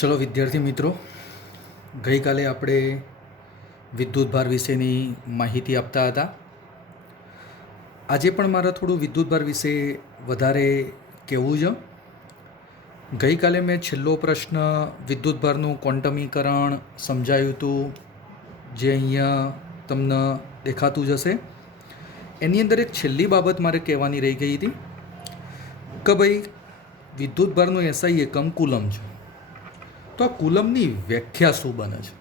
ચલો વિદ્યાર્થી મિત્રો, ગઈકાલે આપણે વિદ્યુતભાર વિશેની માહિતી આપતા હતા. આજે પણ મારે થોડું વિદ્યુતભાર વિશે વધારે કહેવું છે. ગઈકાલે મેં છેલ્લો પ્રશ્ન વિદ્યુતભારનું ક્વોન્ટમીકરણ સમજાવ્યું હતું, જે અહીંયા તમને દેખાતું જ હશે. એની અંદર એક છેલ્લી બાબત મારે કહેવાની રહી ગઈ હતી કે ભાઈ વિદ્યુતભારનો એસઆઈ એકમ કુલમ છે. તો આ કુલમની વ્યાખ્યા શું બને છે?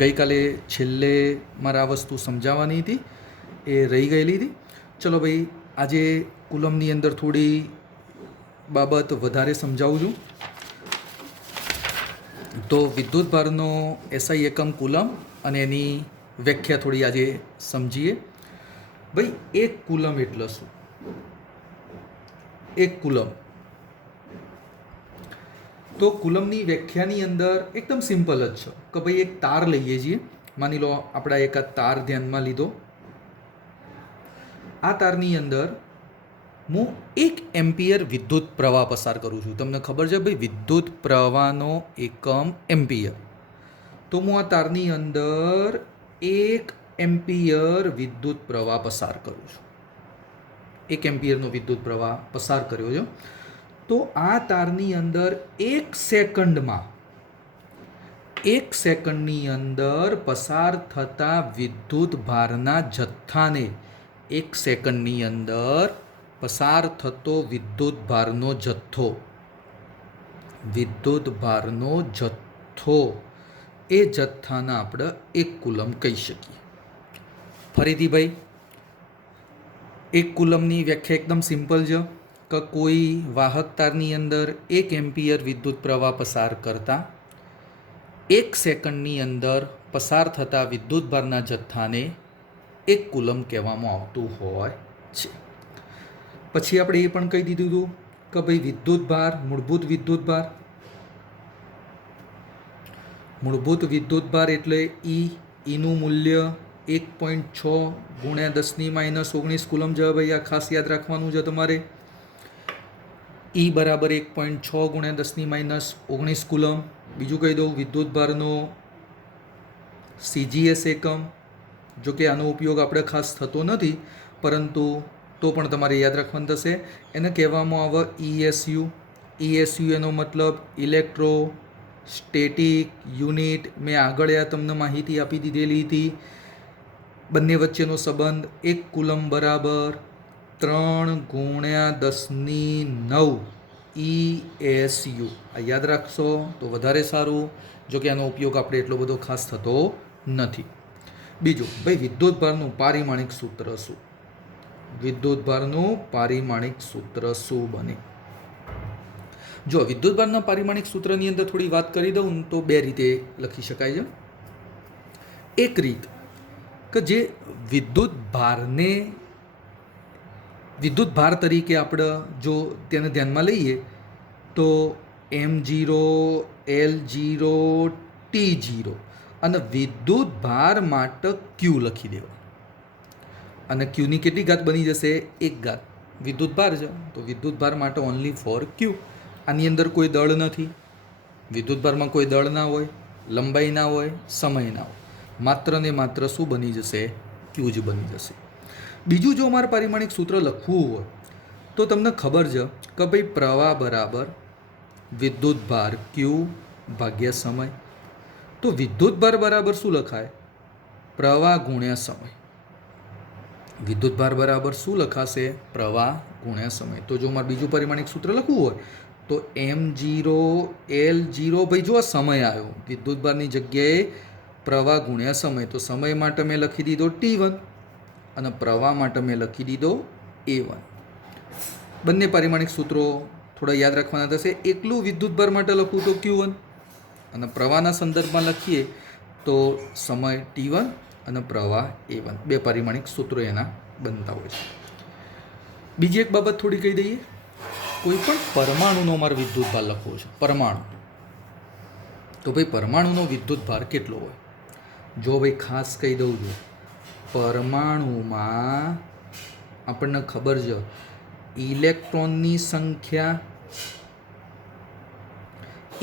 ગઈકાલે છેલ્લે મારે આ વસ્તુ સમજાવવાની હતી, એ રહી ગયેલી હતી. ચલો ભાઈ, આજે કુલમની અંદર થોડી બાબત વધારે સમજાવું છું. તો વિદ્યુતભારનો એસઆઈ એકમ કુલમ અને એની વ્યાખ્યા થોડી આજે સમજીએ. ભાઈ, એક કુલમ એટલે શું? એક કુલમ, તો કુલમની વ્યાખ્યાની અંદર એકદમ સિમ્પલ જ છે કે ભાઈ એક તાર લઈએ છીએ. માની લો આપણે એક આ તાર ધ્યાનમાં લીધો. આ તારની અંદર હું 1 એમ્પિયર વિદ્યુત પ્રવાહ પસાર કરું છું. તમને ખબર છે ભાઈ, વિદ્યુત પ્રવાહનો એકમ એમ્પિયર. તો હું આ તારની અંદર 1 એમ્પિયર વિદ્યુત પ્રવાહ પસાર કરું છું. 1 એમ્પિયરનો વિદ્યુત પ્રવાહ પસાર કર્યો છે. તો આ તારની અંદર 1 સેકન્ડની અંદર પસાર થતા વિદ્યુત ભારના જથ્થાને 1 સેકન્ડની અંદર પસાર થતો વિદ્યુત ભારનો જથ્થો એ જથ્થાને આપણે 1 કુલમ કહી શકીએ. ફરીથી ભાઈ, 1 કુલમની વ્યાખ્યા એકદમ સિમ્પલ છે કે કોઈ વાહક તારની અંદર 1 એમ્પિયર વિદ્યુત પ્રવાહ પસાર કરતા 1 સેકન્ડની અંદર પસાર થતા વિદ્યુતભારના જથ્થાને 1 કુલમ કહેવામાં આવતું હોય છે. પછી આપણે એ પણ કહી દીધું હતું કે ભાઈ વિદ્યુતભાર, મૂળભૂત વિદ્યુતભાર એટલે ઈનું મૂલ્ય 1.6 ગુણ્યા 10⁻⁹ કુલમ છે. ભાઈ આ ખાસ યાદ રાખવાનું છે તમારે. ઈ બરાબર 1.6 ગુણ્યા 10⁻⁹ કુલમ. બીજું કહી દઉં, વિદ્યુતભારનો CGS એકમ, જો કે આનો ઉપયોગ આપણે ખાસ થતો નથી, પરંતુ તો પણ તમારે યાદ રાખવાનું થશે. એને કહેવામાં આવે ESU. એનો મતલબ ઇલેક્ટ્રોસ્ટેટિક યુનિટ. મેં આગળ તમને માહિતી આપી દીધેલી હતી. બંને વચ્ચેનો સંબંધ 1 કુલમ બરાબર 3 ગુણ્યા 10⁹ ESU. આ યાદ રાખશો તો વધારે સારું, જો કે આનો ઉપયોગ આપણે એટલો બધો ખાસ થતો નથી. બીજું ભાઈ, વિદ્યુતભારનું પારિમાણિક સૂત્ર શું? વિદ્યુતભારનું પારિમાણિક સૂત્ર શું બને? જો વિદ્યુતભારના પારિમાણિક સૂત્રની અંદર થોડી વાત કરી દઉં તો 2 રીતે લખી શકાય છે. એક રીત કે જે વિદ્યુતભાર તરીકે આપણે જો તેને ધ્યાનમાં લઈએ તો M0, L0, T0 અને વિદ્યુતભાર માટે Q લખી દેવા. અને Qની કેટલી ઘાત બની જશે? 1 ઘાત. વિદ્યુતભાર છે તો વિદ્યુતભાર માટે ઓનલી ફોર Q. આની અંદર કોઈ દળ નથી. વિદ્યુતભારમાં કોઈ દળ ના હોય, લંબાઈ ના હોય, સમય ના હોય. માત્ર ને માત્ર શું બની જશે? Q જ બની જશે. બીજું જો અમારે પારિમાણિક સૂત્ર લખવું હોય તો તમને ખબર છે કે ભાઈ પ્રવાહ બરાબર વિદ્યુતભાર Q ભાગ્યા સમય. તો વિદ્યુતભાર બરાબર શું લખાય? પ્રવાહ ગુણ્યા સમય. વિદ્યુતભાર બરાબર શું લખાશે? પ્રવાહ ગુણ્યા સમય. તો જો મારે બીજું પારિમાણિક સૂત્ર લખવું હોય તો M0, L0, ભાઈ જો આ સમય આવ્યો, વિદ્યુતભારની જગ્યાએ પ્રવાહ ગુણ્યા સમય. તો સમય માટે મેં લખી દીધો T1 અને પ્રવાહ માટે મેં લખી દીધો A1. બંને પારિમાણિક સૂત્રો થોડા યાદ રાખવાના થશે. એકલું વિદ્યુતભાર માટે લખું તો Q1 અને પ્રવાહના સંદર્ભમાં લખીએ તો સમય T1 અને પ્રવાહ A1. 2 પારિમાણિક સૂત્રો એના બનતા હોય છે. બીજી એક બાબત થોડી કહી દઈએ. કોઈ પણ પરમાણુનો મારે વિદ્યુતભાર લખવો છે, પરમાણુ, તો ભાઈ પરમાણુનો વિદ્યુતભાર કેટલો હોય? જો ભાઈ ખાસ કહી દઉં છું, પરમાણુમાં આપણને ખબર છે ઇલેક્ટ્રોનની સંખ્યા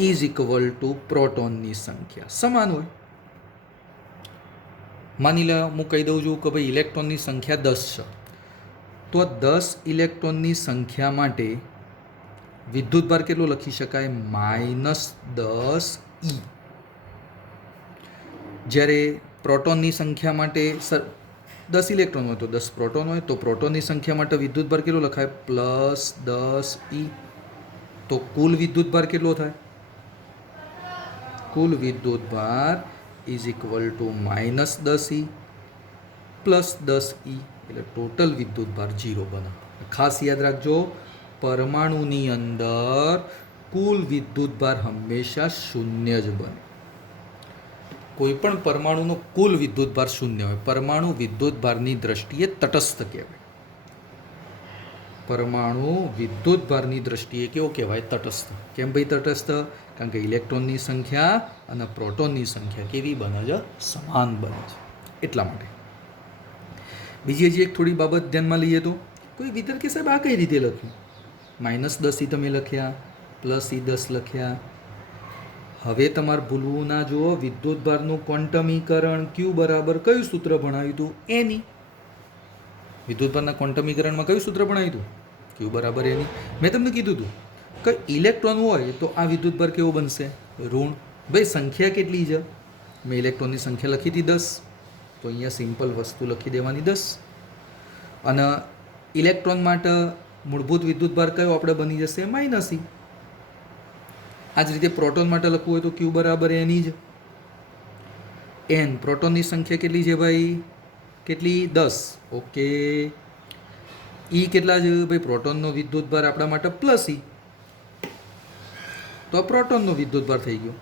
ઇઝ ઇક્વલ ટુ પ્રોટોનની સંખ્યા સમાન હોય. માની લો હું કહી દઉં છું કે ભાઈ ઇલેક્ટ્રોનની સંખ્યા 10 છે, તો આ 10 ઇલેક્ટ્રોનની સંખ્યા માટે વિદ્યુતભાર કેટલો લખી શકાય? -10 E. જ્યારે પ્રોટોનની સંખ્યા માટે 10 ઇલેક્ટ્રોન હોય તો 10 પ્રોટોન હોય, તો પ્રોટોનની સંખ્યા માટે વિદ્યુતભાર કેટલો લખાય? +10 E. તો કુલ વિદ્યુતભાર કેટલો થાય? કુલ વિદ્યુતભાર is equal to -10 E +10 E, એટલે ટોટલ વિદ્યુતભાર 0 બને. ખાસ યાદ રાખજો, પરમાણુની અંદર કુલ વિદ્યુતભાર હંમેશા 0 જ બને. કોઈ પણ પરમાણુનો કુલ વિદ્યુતભાર 0 હોય. પરમાણુ વિદ્યુતભારની દ્રષ્ટિએ તટસ્થ કહેવાય. પરમાણુ વિદ્યુતભારની દ્રષ્ટિએ કેવો કહેવાય? તટસ્થ. કેમ ભાઈ તટસ્થ? કારણ કે ઇલેક્ટ્રોનની સંખ્યા અને પ્રોટોનની સંખ્યા કેવી બને છે? સમાન બને છે. એટલા માટે. બીજી હજી એક થોડી બાબત ધ્યાનમાં લઈએ તો કોઈ વિદ્યાર્થી સાહેબ આ કઈ રીતે લખ્યું? -10 તમે લખ્યા, +10 લખ્યા. હવે તમારે ભૂલવું ના જુઓ, વિદ્યુતભારનું ક્વોન્ટમીકરણ ક્યુ બરાબર કયું સૂત્ર ભણાવ્યું હતું? એની. વિદ્યુતભારના ક્વોન્ટમીકરણમાં કયું સૂત્ર ભણાવ્યું હતું? ક્યુ બરાબર એની. મેં તમને કીધું હતું કે ઇલેક્ટ્રોન હોય તો આ વિદ્યુતભાર કેવો બનશે? ઋણ. ભાઈ સંખ્યા કેટલી છે? મેં ઇલેક્ટ્રોનની સંખ્યા લખી હતી 10, તો અહીંયા સિમ્પલ વસ્તુ લખી દેવાની 10. અને ઇલેક્ટ્રોન માટે મૂળભૂત વિદ્યુતભાર કયો આપણે બની જશે? -E. આ જ રીતે પ્રોટોન માટે લખવું હોય તો ક્યુ બરાબર એની જ. n પ્રોટોનની સંખ્યા કેટલી છે ભાઈ? કેટલી? 10. ઓકે. E કેટલા છે ભાઈ? પ્રોટોનનો વિદ્યુતભાર આપણા માટે +E, તો પ્રોટોનનો વિદ્યુતભાર થઈ ગયો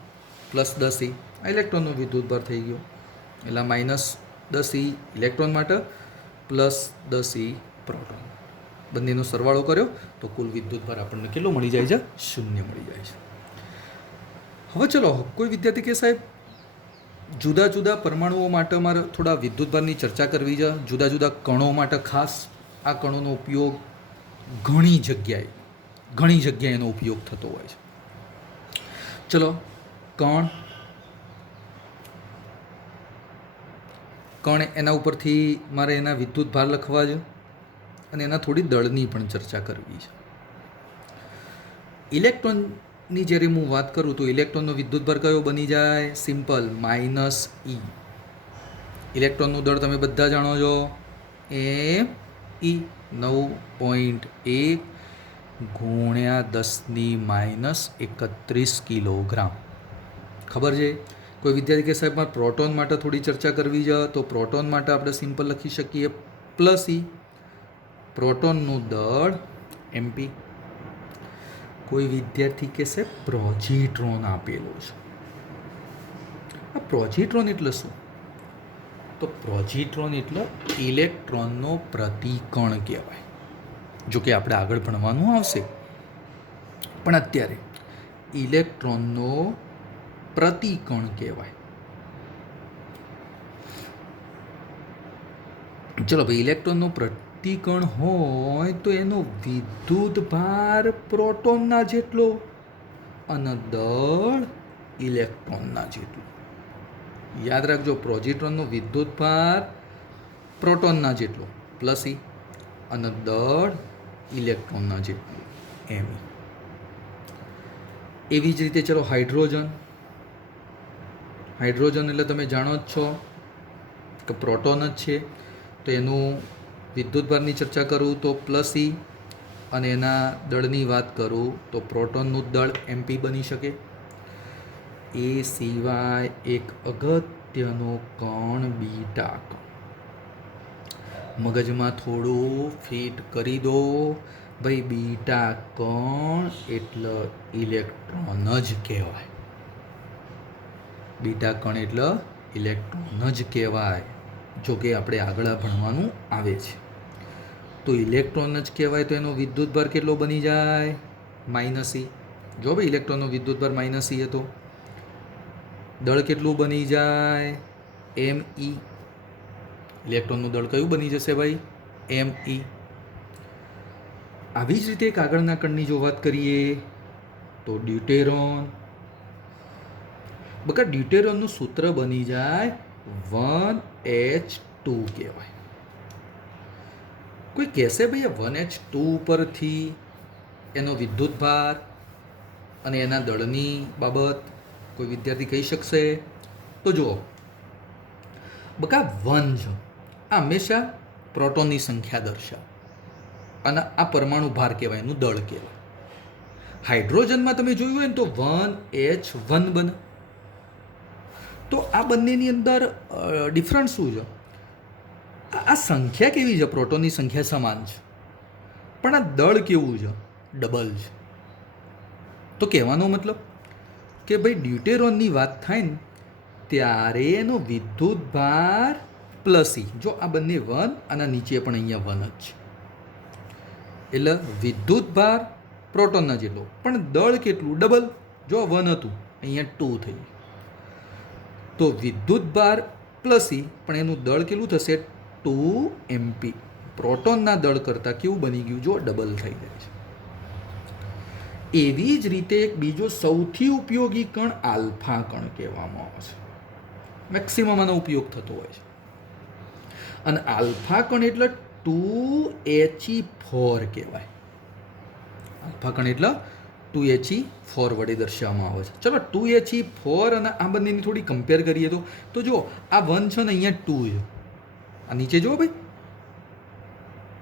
+10E. આ ઇલેક્ટ્રોનનો વિદ્યુતભાર થઈ ગયો, એટલે -10E ઇલેક્ટ્રોન માટે +10E પ્રોટોન. બંનેનો સરવાળો કર્યો તો કુલ વિદ્યુતભાર આપણને કેટલો મળી જાય છે? 0 મળી જાય છે. હવે ચલો, કોઈ વિદ્યાર્થી કે સાહેબ જુદા જુદા પરમાણુઓ માટે મારે થોડા વિદ્યુતભારની ચર્ચા કરવી છે. જુદા જુદા કણો માટે ખાસ આ કણોનો ઉપયોગ ઘણી જગ્યાએ એનો ઉપયોગ થતો હોય છે. ચલો, કણ એના ઉપરથી મારે એના વિદ્યુતભાર લખવા છે અને એના થોડી દળની પણ ચર્ચા કરવી છે. ઇલેક્ટ્રોનની જ્યારે હું વાત કરું તો ઇલેક્ટ્રોનનો વિદ્યુતભાર કયો બની જાય? Simple, -E. ઇલેક્ટ્રોનનું દળ તમે બધા જાણો છો, Me. 9.1 × 10⁻31 કિલોગ્રામ. ખબર છે? કોઈ વિદ્યાર્થી કે સાહેબ મારે પ્રોટોન માટે થોડી ચર્ચા કરવી છે, તો પ્રોટોન માટે આપણે સિમ્પલ લખી શકીએ +E. પ્રોટોનનું દળ MP. કોઈ વિદ્યાર્થી કહેશે પ્રોજીટ્રોન આપેલો છે. આ પ્રોજીટ્રોન એટલે શું? તો પ્રોજીટ્રોન એટલે ઇલેક્ટ્રોનનો પ્રતિકણ કહેવાય. જો કે આપણે આગળ ભણવાનું આવશે, પણ અત્યારે ઇલેક્ટ્રોનનો પ્રતિકણ કહેવાય. ચલો ભાઈ, ઇલેક્ટ્રોનનો પ્રતિકણ હોય તો એનો વિદ્યુતભાર પ્રોટોનના જેટલો અને દળ ઇલેક્ટ્રોનના જેટલું. યાદ રાખજો, પ્રોજીટ્રોનનો વિદ્યુતભાર પ્રોટોનના જેટલો +E અને દળ ઇલેક્ટ્રોનના જેટલું Me. એવી જ રીતે ચલો હાઇડ્રોજન એટલે તમે જાણો જ છો કે પ્રોટોન જ છે, તો એનું વિદ્યુતભારની ચર્ચા કરું તો +E અને એના દળની વાત કરું તો પ્રોટોનનું દળ MP બની શકે. એ સિવાય એક અગત્યનો કણ બીટા કણ. મગજમાં થોડું ફિટ કરી દો ભાઈ, બીટા કણ એટલે ઇલેક્ટ્રોન જ કહેવાય. બીટા કણ એટલે ઇલેક્ટ્રોન જ કહેવાય. જો કે આપણે આગળ ભણવાનું આવે છે, તો ઇલેક્ટ્રોન જ કહેવાય તો એનો વિદ્યુતભાર કેટલો બની જાય? -E. જો ભાઈ ઇલેક્ટ્રોનનો વિદ્યુતભાર -E હતો, દળ કેટલું બની જાય? Me. ઇલેક્ટ્રોનનું દળ કયું બની જશે ભાઈ? Me. આવી જ રીતે એક આગળના કણની જો વાત કરીએ તો ડ્યુટેરોન બકા ડ્યુટેરોનનું સૂત્ર બની જાય 1H2 કહેવાય. કોઈ કહેશે ભાઈ આ 1H2 ઉપરથી એનો વિદ્યુત ભાર અને એના દળની બાબત કોઈ વિદ્યાર્થી કહી શકશે? તો જુઓ બકા 1 છે આ હંમેશા પ્રોટોનની સંખ્યા દર્શાવે અને આ પરમાણુ ભાર કહેવાય, એનું દળ કહેવાય. હાઇડ્રોજનમાં તમે જોયું હોય ને તો 1H1 બને. તો આ બંનેની અંદર ડિફરન્સ શું છે? આ સંખ્યા કેવી છે? પ્રોટોનની સંખ્યા સમાન છે, પણ આ દળ કેવું છે? ડબલ છે. તો કહેવાનો મતલબ કે ભાઈ ડ્યુટેરોનની વાત થાય ને ત્યારે એનો વિદ્યુત ભાર પ્લસ ઈ, જો આ બંને 1 અને નીચે પણ અહીંયા 1 જ છે, એટલે વિદ્યુત ભાર પ્રોટોનના જેટલો, પણ દળ કેટલું? ડબલ. જો 1 હતું અહીંયા 2 થઈ ગયું. તો વિદ્યુત ભાર પ્લસ ઈ, પણ એનું દળ કેટલું થશે? 2 MP. પ્રોટોનના દળ કરતાં કેવું બની ગયું? જો ડબલ થઈ જાય છે. એવી જ રીતે એક બીજો સૌથી ઉપયોગી કણ આલ્ફા કણ કહેવામાં આવે છે. મેક્સિમમ આનો ઉપયોગ થતો હોય છે. અને આલ્ફા કણ એટલે 2He4 કહેવાય. આલ્ફા કણ એટલે 2He4 વડે દર્શાવવામાં આવે છે. ચલો 2He4 અને આ બંનેની થોડી કમ્પેર કરીએ તો જો આ 1 છે ને અહીંયા 2 છે. આ નીચે જુઓ ભાઈ,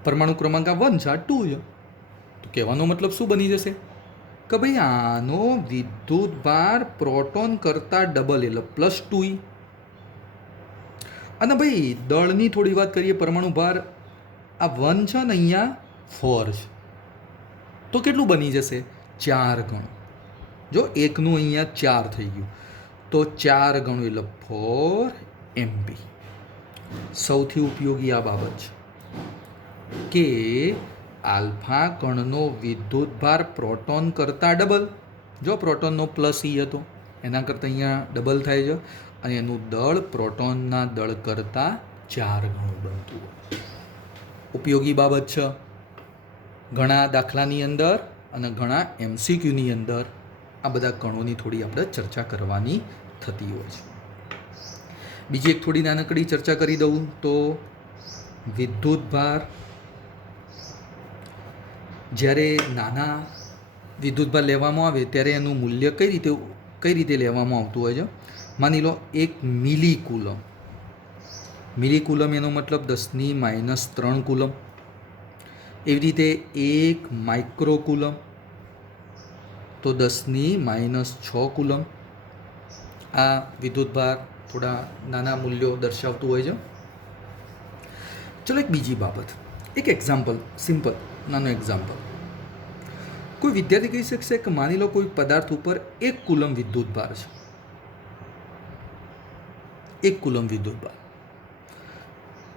પરમાણુ ક્રમાંક આ 1 છે, આ 2 છે. તો કહેવાનો મતલબ શું બની જશે કે ભાઈ આનો વિદ્યુત ભાર પ્રોટોન કરતાં ડબલ એટલે +2E. અને ભાઈ દળની થોડી વાત કરીએ, પરમાણુ ભાર આ 1 છે ને અહીંયા 4 છે, તો કેટલું બની જશે? 4 ગણું. જો એકનું અહીંયા 4 થઈ ગયું, તો 4 ગણું એટલે 4 MP. સૌથી ઉપયોગી આ બાબત છે કે આલ્ફા કણનો વિદ્યુત ભાર પ્રોટોન કરતાં ડબલ. જો પ્રોટોનનો +E હતો એના કરતાં અહીંયા ડબલ થાય છે, અને એનું દળ પ્રોટોનના દળ કરતાં 4 ગણું બનતું હોય. ઉપયોગી બાબત છે. ઘણા દાખલાની અંદર અને ઘણા MCQની અંદર આ બધા કણોની થોડી આપણે ચર્ચા કરવાની થતી હોય છે. બીજી એક થોડી નાનકડી ચર્ચા કરી દઉં તો વિદ્યુત ભાર, જ્યારે નાના વિદ્યુત ભાર લેવામાં આવે ત્યારે એનું મૂલ્ય કઈ રીતે લેવામાં આવતું હોય છે? માની લો 1 મિલીકુલમ. મિલીકુલમ એનો મતલબ 10⁻³ કુલમ. એવી રીતે 1 માઇક્રોકુલમ તો 10⁻6 કુલમ. આ વિદ્યુત ભાર થોડા નાના મૂલ્યો દર્શાવતું હોય છે. ચલો એક બીજી બાબત, એક એક્ઝામ્પલ, સિમ્પલ નાનો એક્ઝામ્પલ. કોઈ વિદ્યાર્થી કહી શકશે કે માની લો કોઈ પદાર્થ ઉપર 1 કુલમ વિદ્યુત ભાર છે. 1 કુલમ વિદ્યુત ભાર.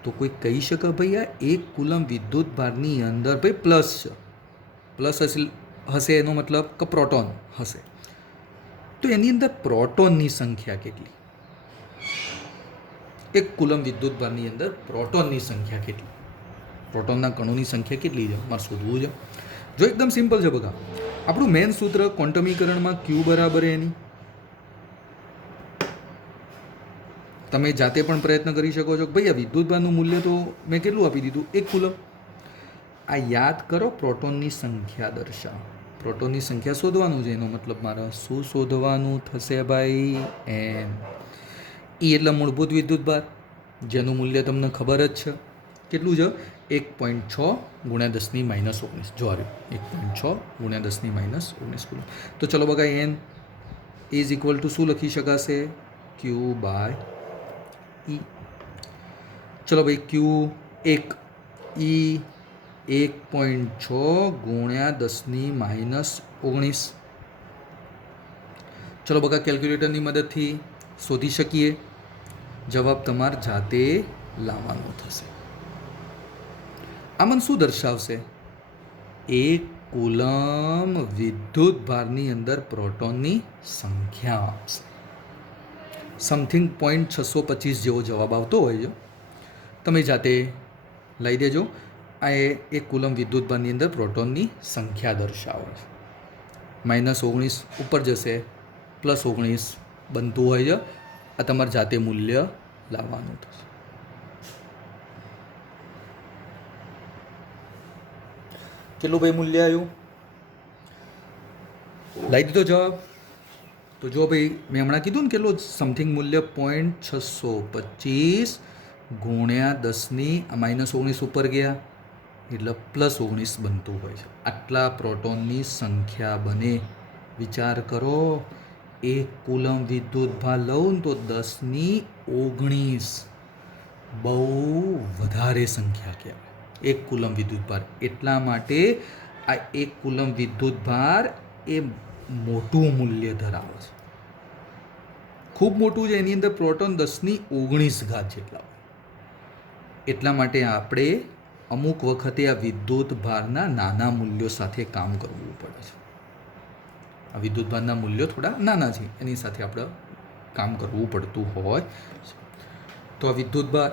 તો કોઈ કહી શકે ભાઈ આ 1 કુલમ વિદ્યુત ભારની અંદર ભાઈ પ્લસ છે, પ્લસ હશે એનો મતલબ કે પ્રોટોન હશે. તો એની અંદર પ્રોટોનની સંખ્યા કેટલી? 1 કુલમ વિદ્યુત ભારની અંદર પ્રોટોનની સંખ્યા કેટલી? પ્રોટોનના કણોની સંખ્યા કેટલી છે મારે શોધવું છે. જો એકદમ સિમ્પલ છે બઘા, આપણું મેન સૂત્ર ક્વોન્ટમીકરણમાં Q બરાબર એની. તમે જાતે પણ પ્રયત્ન કરી શકો છો કે ભાઈ આ વિદ્યુત ભારનું મૂલ્ય તો મેં કેટલું આપી દીધું? 1 કુલમ. આ યાદ કરો, પ્રોટોનની સંખ્યા દર્શાવો. પ્રોટોનની સંખ્યા શોધવાનું છે, એનો મતલબ મારે શું શોધવાનું થશે ભાઈ? એમ. E એટલે મૂળભૂત વિદ્યુત ભાર, જેનું મૂલ્ય તમને ખબર જ છે. કેટલું છે? 1.6 × 10⁻19. જો આવ્યું 1.6 × 10⁻19 કુલમ. તો ચલો બઘા n ઇઝ ઇક્વલ ટુ શું લખી શકાશે? Q/E. ચલો ભાઈ Q1 E 1.6 × 10⁻19. ચલો બઘા કેલ્ક્યુલેટરની મદદથી શોધી શકીએ. જવાબ તમારે જાતે લાવવાનો થશે. આમાં શું દર્શાવશે? 1 કુલમ વિદ્યુત ભારની અંદર પ્રોટોનની સંખ્યા આપશે. સમથિંગ 0.625 જેવો જવાબ આવતો હોય છે. તમે જાતે લઈ દેજો. આ 1 કુલમ વિદ્યુત ભારની અંદર પ્રોટોનની સંખ્યા દર્શાવે છે. -19 ઉપર જશે, +19 બનતું હોય છે. આ તમારે જાતે મૂલ્ય લાવવાનું થશે. કેટલું ભાઈ મૂલ્ય આવ્યું? લાવી દીધો જવાબ? તો જો ભાઈ મેં હમણાં કીધું ને કેટલું સમથિંગ મૂલ્ય 0.625 ગુણ્યા 10ની -19 ઉપર ગયા એટલે +19 બનતું હોય છે. આટલા પ્રોટોનની સંખ્યા બને. વિચાર કરો, 1 કુલમ વિદ્યુતભાર લઉં તો 10⁻19 બહુ વધારે સંખ્યા કહેવાય. 1 કુલમ વિદ્યુતભાર. એટલા માટે આ 1 કુલમ વિદ્યુતભાર એ મોટું મૂલ્ય ધરાવે છે, ખૂબ મોટું છે. એની અંદર પ્રોટોન 10⁻19 જેટલા હોય. એટલા માટે આપણે અમુક વખતે આ વિદ્યુતભારના નાના મૂલ્યો સાથે કામ કરવું પડે છે. આ વિદ્યુતભારના મૂલ્યો થોડા નાના છે, એની સાથે આપણે કામ કરવું પડતું હોય. તો આ વિદ્યુતભાર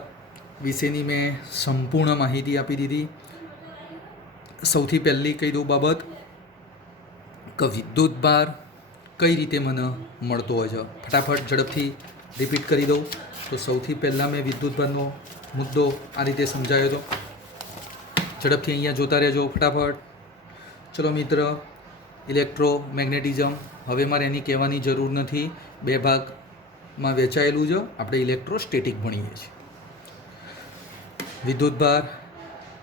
વિશેની મેં સંપૂર્ણ માહિતી આપી દીધી. સૌથી પહેલી કહી દઉં બાબત કે વિદ્યુતભાર કઈ રીતે મને મળતો હોય છે. ફટાફટ ઝડપથી રિપીટ કરી દઉં તો સૌથી પહેલાં મેં વિદ્યુતભારનો મુદ્દો આ રીતે સમજાવ્યો હતો. ઝડપથી અહીંયા જોતા રહેજો ફટાફટ. ચલો મિત્ર, ઇલેક્ટ્રોમેગ્નેટિઝમ. હવે મારે એની કહેવાની જરૂર નથી, 2 ભાગમાં વહેંચાયેલું છે. આપણે ઇલેક્ટ્રોસ્ટેટિક ભણીએ છીએ. વિદ્યુતભાર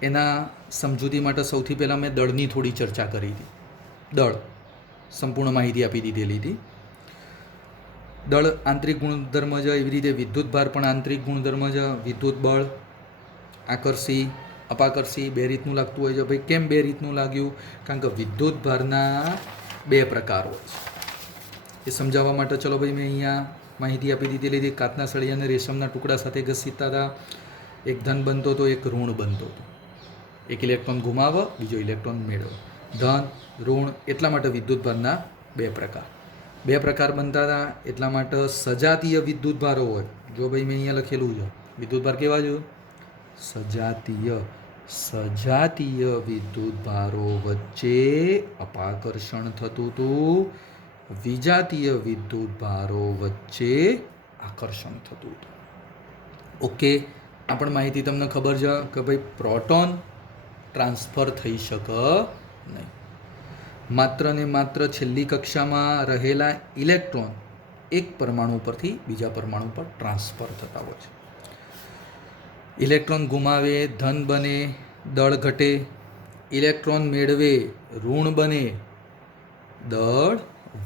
એના સમજૂતી માટે સૌથી પહેલાં મેં દળની થોડી ચર્ચા કરી હતી. દળ સંપૂર્ણ માહિતી આપી દીધેલી હતી. દળ આંતરિક ગુણધર્મ છે, એવી રીતે વિદ્યુતભાર પણ આંતરિક ગુણધર્મ છે. વિદ્યુત બળ આકર્ષી, અપાકર્ષી 2 રીતનું લાગતું હોય છે. ભાઈ કેમ 2 રીતનું લાગ્યું? કારણ કે વિદ્યુતભારના 2 પ્રકાર હોય છે. એ સમજાવવા માટે ચલો ભાઈ મેં અહીંયા માહિતી આપી દીધેલી હતી. કાચના સળિયાને રેશમના ટુકડા સાથે ઘસીતા હતા. એક ધન બનતો હતો, એક ઋણ બનતો હતો. એક ઇલેક્ટ્રોન ગુમાવે, બીજો ઇલેક્ટ્રોન મેળવે. ધન ઋણ. એટલા માટે વિદ્યુતભારના 2 પ્રકાર. 2 પ્રકાર બનતા હતા. એટલા માટે સજાતીય વિદ્યુતભારો હોય. જો ભાઈ મેં અહીંયા લખેલું છે, વિદ્યુતભાર કેવા છે? સજાતીય વિદ્યુતભારો વચ્ચે અપાકર્ષણ થતું હતું, વિજાતીય વિદ્યુતભારો વચ્ચે આકર્ષણ થતું હતું. ઓકે, આ પણ માહિતી તમને ખબર છે કે ભાઈ પ્રોટોન ટ્રાન્સફર થઈ શકે નહીં. માત્ર ને માત્ર છેલ્લી કક્ષામાં રહેલા ઇલેક્ટ્રોન એક પરમાણુ પરથી બીજા પરમાણુ પર ટ્રાન્સફર થતા હોય છે. ઇલેક્ટ્રોન ગુમાવે, ધન બને, દળ ઘટે. ઇલેક્ટ્રોન મેળવે, ઋણ બને, દળ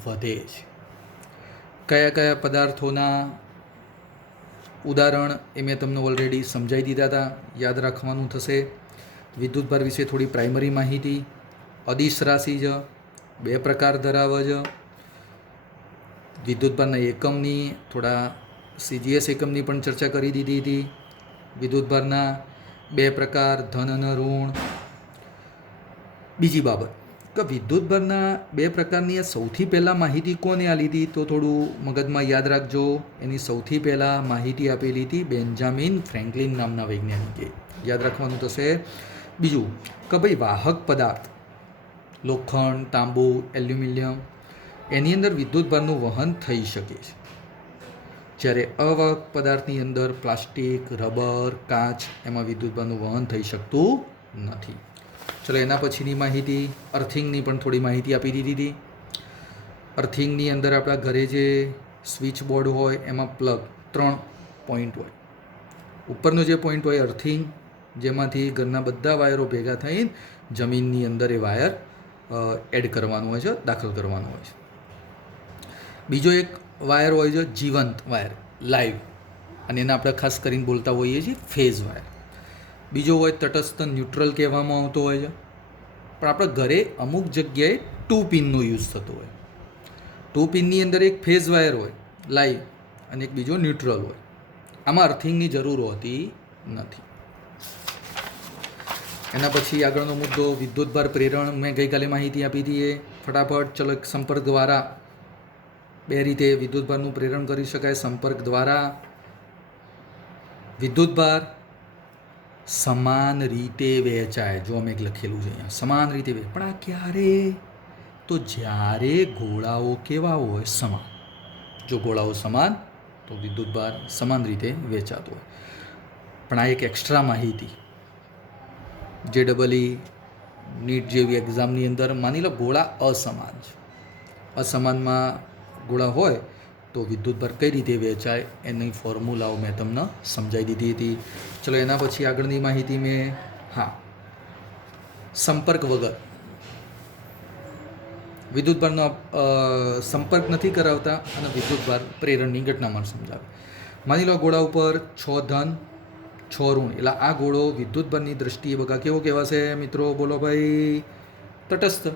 વધે છે. કયા કયા પદાર્થોના ઉદાહરણ એ મેં તમને ઓલરેડી સમજાવી દીધા હતા, યાદ રાખવાનું થશે. વિદ્યુતભાર વિશે થોડી પ્રાઇમરી માહિતી. અદિશ રાશિ છે, 2 પ્રકાર ધરાવે છે. વિદ્યુતભારના એકમની થોડા CGS એકમની પણ ચર્ચા કરી દીધી હતી. વિદ્યુતભારના 2 પ્રકાર, ધન અને ઋણ. બીજી બાબત કે વિદ્યુતભારના 2 પ્રકારની સૌથી પહેલાં માહિતી કોને આ લીધી? તો થોડું મગજમાં યાદ રાખજો. એની સૌથી પહેલાં માહિતી આપેલી હતી બેન્જામિન ફ્રેન્કલિન નામના વૈજ્ઞાનિકે. યાદ રાખવાનું થશે. બીજું કે ભાઈ વાહક પદાર્થ લોખંડ, તાંબુ, એલ્યુમિનિયમ એની અંદર વિદ્યુતભારનું વહન થઈ શકે છે, જ્યારે અવાહક પદાર્થની અંદર પ્લાસ્ટિક, રબર, કાચ એમાં વિદ્યુતભારનું વહન થઈ શકતું નથી. ચલો એના પછીની માહિતી, અર્થિંગની પણ થોડી માહિતી આપી દીધી હતી. અર્થિંગની અંદર આપણા ઘરે જે સ્વિચ બોર્ડ હોય એમાં પ્લગ 3 પોઈન્ટ હોય. ઉપરનો જે પોઈન્ટ હોય અર્થિંગ, જેમાંથી ઘરના બધા વાયરો ભેગા થઈને જમીનની અંદર એ વાયર એડ કરવાનું હોય છે, દાખલ કરવાનું હોય છે. બીજો એક વાયર હોય છે જીવંત વાયર, લાઈવ, અને એને આપણે ખાસ કરીને બોલતા હોઈએ છીએ ફેઝ વાયર. બીજો હોય તટસ્થ, ન્યુટ્રલ કહેવામાં આવતો હોય છે. પણ આપણે ઘરે અમુક જગ્યાએ 2 પિનનો યુઝ થતો હોય. 2 પિનની અંદર એક ફેઝ વાયર હોય લાઈવ અને એક બીજો ન્યુટ્રલ હોય. આમાં અર્થિંગની જરૂર હોતી નથી. એના પછી આગળનો મુદ્દો વિદ્યુતભાર પ્રેરણ. મેં ગઈકાલે માહિતી આપી હતી એ ફટાફટ ચલો. સંપર્ક દ્વારા 2 રીતે વિદ્યુતભારનું પ્રેરણ કરી શકાય. સંપર્ક દ્વારા વિદ્યુતભાર સમાન રીતે વહેંચાય. જો મેં લખેલું છે અહીંયા સમાન રીતે વહેંચાય. પણ આ ક્યારે? તો જ્યારે ગોળાઓ કેવા હોય? સમાન. જો ગોળાઓ સમાન તો વિદ્યુતભાર સમાન રીતે વહેંચાતો હોય. પણ આ એક એક્સ્ટ્રા માહિતી JEE નીટ જેવી એક્ઝામની અંદર માની લો ગોળા અસમાન છે, અસમાનમાં ગોળા હોય તો વિદ્યુતભાર કઈ રીતે વહેંચાય એની ફોર્મ્યુલાઓ મેં તમને સમજાવી દીધી હતી. ચલો એના પછી આગળની માહિતી મેં સંપર્ક વગર વિદ્યુતભારનો સંપર્ક નથી કરાવતા અને વિદ્યુતભાર પ્રેરણની ઘટનામાં સમજાવે. માની લો ગોળા ઉપર 6 ધન 6 ઋણ, એટલે આ ગોળો વિદ્યુતભારની દ્રષ્ટિએ બગા કેવો કહેવાશે મિત્રો? બોલો ભાઈ. તટસ્થ.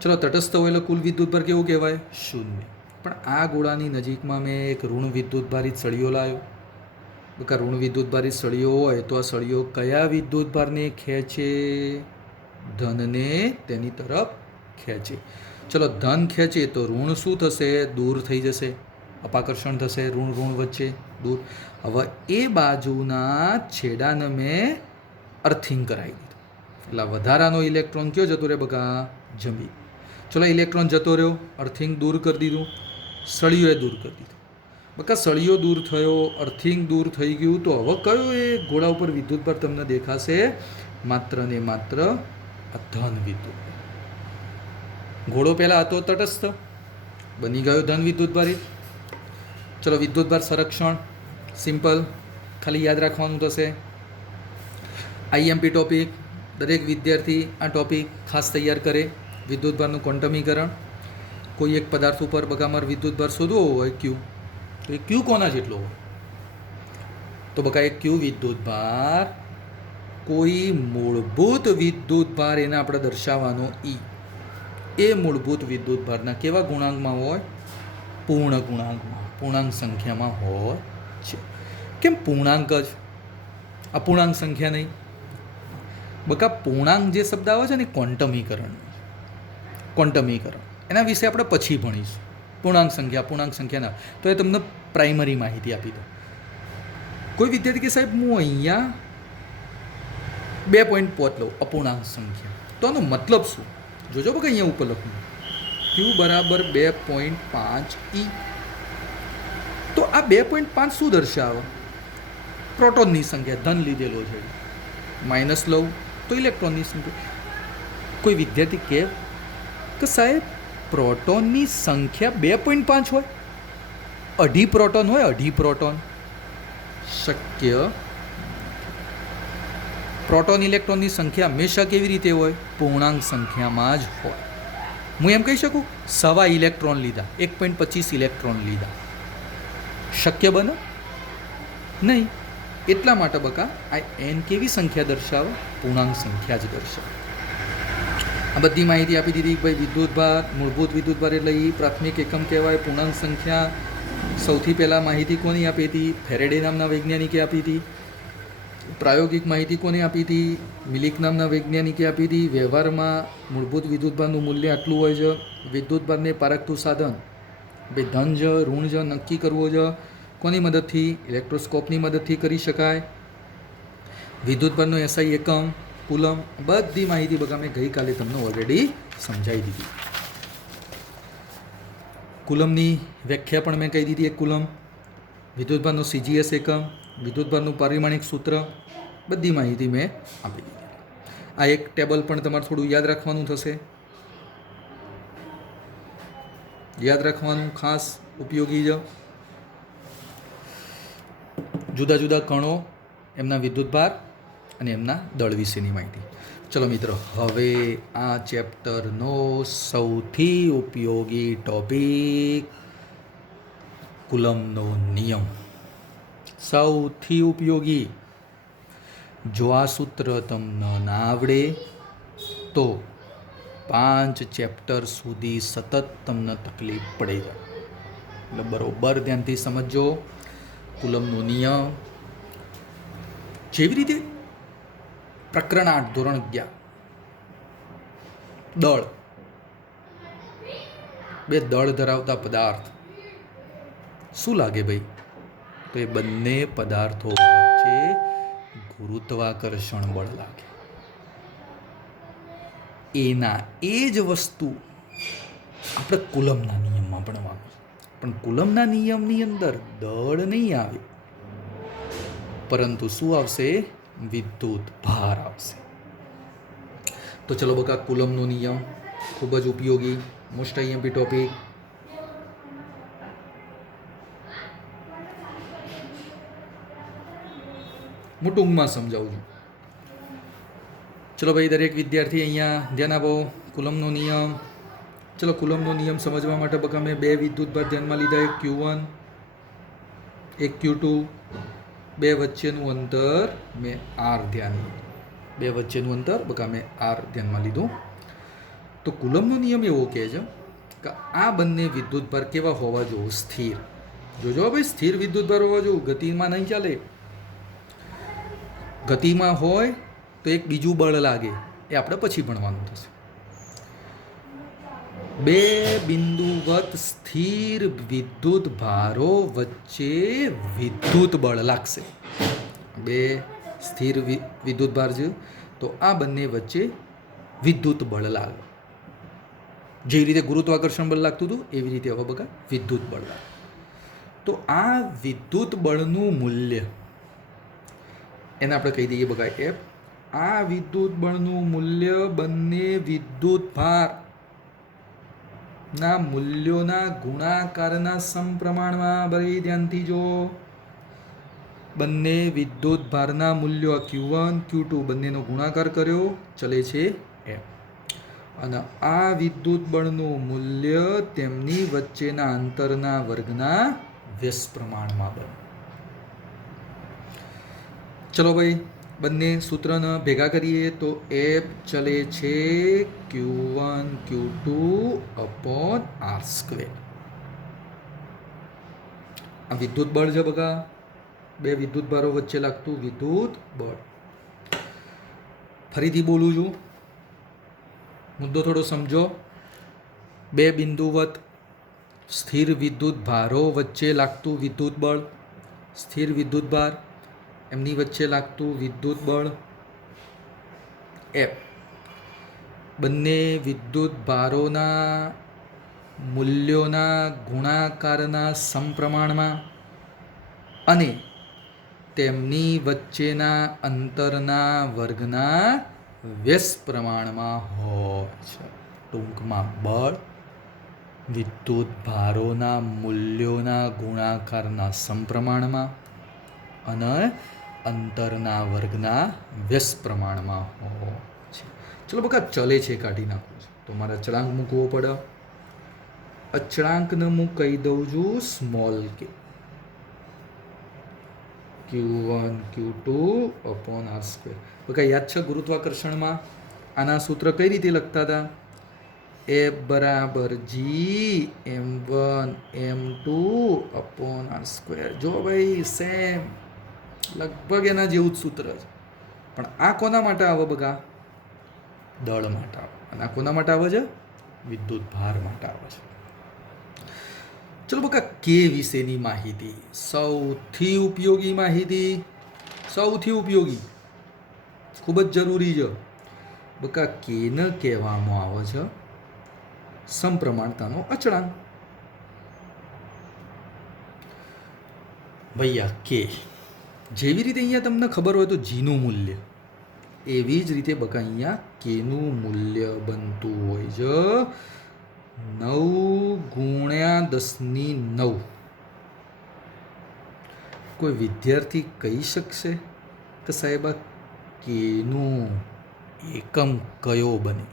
ચલો તટસ્થ હોય એટલે કુલ વિદ્યુતભાર કેવું કહેવાય? 0. પણ આ ગોળાની નજીકમાં મેં એક ઋણ વિદ્યુતભારિત સળિયો લાવ્યો. બકા ઋણ વિદ્યુતભારિત સળિયો હોય તો આ સળિયો કયા વિદ્યુતભારને ખેંચે? ધનને તેની તરફ ખેંચે. ચલો ધન ખેંચે તો ઋણ શું થશે? દૂર થઈ જશે, અપાકર્ષણ થશે ઋણ ઋણ વચ્ચે દૂર. હવે એ બાજુના છેડાને મેં અર્થિંગ કરાવી દીધું, એટલે વધારાનો ઇલેક્ટ્રોન કયો જતો રહે બકા? જમી. ચલો ઇલેક્ટ્રોન જતો રહ્યો, અર્થિંગ દૂર કરી દીધું, સળિયોએ દૂર કરી દીધું. બકા સળિયો દૂર થયો, અર્થિંગ દૂર થઈ ગયું, તો હવે કયો એ ગોળા ઉપર વિદ્યુતભાર તમને દેખાશે? માત્ર ને માત્ર આ ધન વિદ્યુત. ઘોડો પહેલાં હતો તટસ્થ, બની ગયો ધન વિદ્યુતભારિત. ચલો વિદ્યુતભાર સંરક્ષણ સિમ્પલ, ખાલી યાદ રાખવાનું થશે. IMP ટોપિક, દરેક વિદ્યાર્થી આ ટોપિક ખાસ તૈયાર કરે. વિદ્યુતભારનું ક્વોન્ટમીકરણ. કોઈ એક પદાર્થ ઉપર બગામાર વિદ્યુતભાર શોધવો હોય Q, તો એ Q કોના જેટલો હોય? તો બકા એ Q વિદ્યુતભાર કોઈ મૂળભૂત વિદ્યુતભાર એને આપણે દર્શાવવાનો E, એ મૂળભૂત વિદ્યુતભારના કેવા ગુણાંકમાં હોય? પૂર્ણ ગુણાંકમાં, પૂર્ણાંક સંખ્યામાં હોય છે. કેમ પૂર્ણાંક જ, અપૂર્ણાંક સંખ્યા નહીં? બકા પૂર્ણાંક જે શબ્દ આવે છે ને ક્વોન્ટમીકરણ, એના વિશે આપણે પછી ભણીશું. પૂર્ણાંક સંખ્યા, અપૂર્ણાંક સંખ્યાના, તો એ તમને પ્રાઇમરી માહિતી આપી દો. કોઈ વિદ્યાર્થી કે સાહેબ હું અહીંયા 2.5 લઉં અપૂર્ણાંક સંખ્યા, તો આનો મતલબ શું? જોજો બકા અહીંયા ઉપર લખું Q બરાબર 2.5 E. તો આ 2.5 શું દર્શાવે? પ્રોટોનની સંખ્યા, ધન લીધેલો છે. માઇનસ લઉં તો ઇલેક્ટ્રોનની સંખ્યા. કોઈ વિદ્યાર્થી કહે કે સાહેબ પ્રોટોનની સંખ્યા 2.5 હોય, અઢી પ્રોટોન હોય, અઢી પ્રોટોન શક્ય. પ્રોટોન ઇલેક્ટ્રોનની સંખ્યા હંમેશા કેવી રીતે હોય? પૂર્ણાંક સંખ્યામાં જ હોય. હું એમ કહી શકું સવા ઇલેક્ટ્રોન લીધા, 1.25 ઇલેક્ટ્રોન લીધા, શક્ય બને નહીં. એટલા માટે બકા આ n કેવી સંખ્યા દર્શાવે? પૂર્ણાંક સંખ્યા જ દર્શાવે. આ બધી માહિતી આપી દીધી. ભાઈ વિદ્યુતભાર, મૂળભૂત વિદ્યુતભાર એટલે એ પ્રાથમિક એકમ કહેવાય. પૂર્ણાંક સંખ્યા સૌથી પહેલાં માહિતી કોની આપી હતી? ફેરેડે નામના વૈજ્ઞાનિકે આપી હતી. પ્રાયોગિક માહિતી કોને આપી હતી? મિલિક નામના વૈજ્ઞાનિકે આપી હતી. વ્યવહારમાં મૂળભૂત વિદ્યુતભારનું મૂલ્ય આટલું હોય છે. વિદ્યુતભારને પારખતું સાધન ભાઈ ધન જ ઋણ જ નક્કી કરવો છે. કોની મદદથી? ઇલેક્ટ્રોસ્કોપની મદદથી કરી શકાય. વિદ્યુતભારનો SI એકમ કુલમ. બધી માહિતી બગા મેં ગઈકાલે તમને ઓલરેડી સમજાવી દીધી. કુલમની વ્યાખ્યા પણ મેં કહી દીધી. એક કુલમ, વિદ્યુતભારનો CGS એકમ, વિદ્યુતભારનું પારિમાણિક સૂત્ર, બધી માહિતી મેં આપી દીધી. આ એક ટેબલ પણ તમારે થોડું યાદ રાખવાનું થશે. યાદ રાખવાનું ખાસ ઉપયોગી છે. જુદા જુદા કણો, એમના વિદ્યુતભાર અને એમના દળ વિશેની માહિતી. ચલો મિત્રો, હવે આ ચેપ્ટરનો સૌથી ઉપયોગી ટોપિક કુલમનો નિયમ. સૌથી ઉપયોગી. જો આ સૂત્ર તમને ના આવડે તો 5 ચેપ્ટર સુધી સતત તમને તકલીફ પડે છે. એટલે બરોબર ધ્યાનથી સમજો. કુલમનો નિયમ જેવી રીતે પ્રકરણ 8 ધોરણ 11 દળ, બે દળ ધરાવતા પદાર્થ શું લાગે ભાઈ? તો એ બંને પદાર્થો વચ્ચે ગુરુત્વાકર્ષણ બળ લાગે. એના એ જ વસ્તુ આપણે કુલમના નિયમમાં ભણવાનું છે. પણ કુલમના નિયમની અંદર દળ નહીં આવે, પરંતુ શું આવશે? વિદ્યુત ભાર આવશે. તો ચલો બકા, કુલમનો નિયમ ખૂબ જ ઉપયોગી, મોસ્ટ આઈએમપી ટોપિક. હું ટૂંકમાં સમજાવું છું. ચલો ભાઈ, દરેક વિદ્યાર્થી અહીંયા ધ્યાન આપો. કુલમનો નિયમ. ચલો, કુલમનો નિયમ સમજવા માટે બકા મેં બે વિદ્યુતભાર ધ્યાનમાં લીધા. એક Q1, એક Q2. બે વચ્ચેનું અંતર મેં R ધ્યાનમાં લીધું. બે વચ્ચેનું અંતર બકા મેં R ધ્યાનમાં લીધું. તો કુલમનો નિયમ એવો કહે છે કે આ બંને વિદ્યુતભાર કેવા હોવા જોઈએ? સ્થિર. જોજો ભાઈ, સ્થિર વિદ્યુતભાર હોવા જોઈએ, ગતિમાં નહીં ચાલે. ગતિમાં હોય તો એક બીજું બળ લાગે, એ આપણે પછી ભણવાનું થશે. બે બિંદુવત સ્થિર વિદ્યુત ભારો વચ્ચે વિદ્યુત બળ લાગશે. બે સ્થિર વિદ્યુત ભાર છે, તો આ બંને વચ્ચે વિદ્યુત બળ લાગે. જે રીતે ગુરુત્વાકર્ષણ બળ લાગતું હતું એવી રીતે હવે બકા વિદ્યુત બળ લાગે. તો આ વિદ્યુત બળનું મૂલ્ય એને આપણે કહી દઈએ બકા F. આ વિદ્યુત બળનું મૂલ્ય બંને વિદ્યુત ભાર ના મૂલ્યોના ગુણાકારના સમપ્રમાણમાં. ભાઈ ધ્યાનથી જો, બંને વિદ્યુત ભારના મૂલ્યો Q1 Q2 બંનેનો ગુણાકાર કર્યો, ચલે છે F. અને આ વિદ્યુત બળનું મૂલ્ય તેમની વચ્ચેના અંતરના વર્ગના વ્યસ્ત પ્રમાણમાં બને. ચલો ભાઈ, બંને સૂત્રને ભેગા કરીએ તો F ચલે છે Q1 Q2 અપોન R². આ વિદ્યુત બળ છે બગા, બે વિદ્યુત ભારો વચ્ચે લાગતું વિદ્યુત બળ. ફરીથી બોલું છું, મુદ્દો થોડો સમજો. બે બિંદુવત સ્થિર વિદ્યુત ભારો વચ્ચે લાગતું વિદ્યુત બળ, સ્થિર વિદ્યુત ભાર, એમની વચ્ચે લાગતું વિદ્યુત બળ F. બંને વિદ્યુત ભારોના મૂલ્યોના ગુણાકારના સમપ્રમાણમાં અને તેમની વચ્ચેના અંતરના વર્ગના વ્યસ્ત પ્રમાણમાં હોય છે. ટૂંકમાં બળ વિદ્યુત ભારોના મૂલ્યોના ગુણાકારના સમપ્રમાણમાં અને અંતરના વર્ગના વ્યસ્ત પ્રમાણમાં હોય છે. ચલો બકા, ચલે છે કાઢી નાખવું છે તો મારે અચળાંક મૂકવો પડે. અચળાંકને હું કહી દઉં છું સ્મોલ કે. Q1 Q2 upon R². બકા યાદ છે ગુરુત્વાકર્ષણમાં આના સૂત્ર કઈ રીતે લખતા હતા? F બરાબર G m1 m2 upon R². જો ભાઈ, સેમ લગભગ એના જેવું જ સૂત્ર છે. પણ આ કોના માટે આવે બગા? દળ માટે આવે. અને આ કોના માટે આવે છે? વિદ્યુત ભાર માટે આવે છે. ચલો બકા, કે વિશેની માહિતી, સૌથી ઉપયોગી માહિતી, સૌથી ઉપયોગી, ખૂબ જ જરૂરી છે બકા. કેને કહેવામાં આવે છે સમપ્રમાણતાનો અચળાંક. ભૈયા કે જેવી રીતે અહીંયા તમને ખબર હોય તો જીનું મૂલ્ય, એવી જ રીતે બકા અહીંયા કેનું મૂલ્ય બનતું હોય છે 9 × 10⁹. કોઈ વિદ્યાર્થી કહી શકશે કે સાહેબ આ કેનું એકમ કયો બને?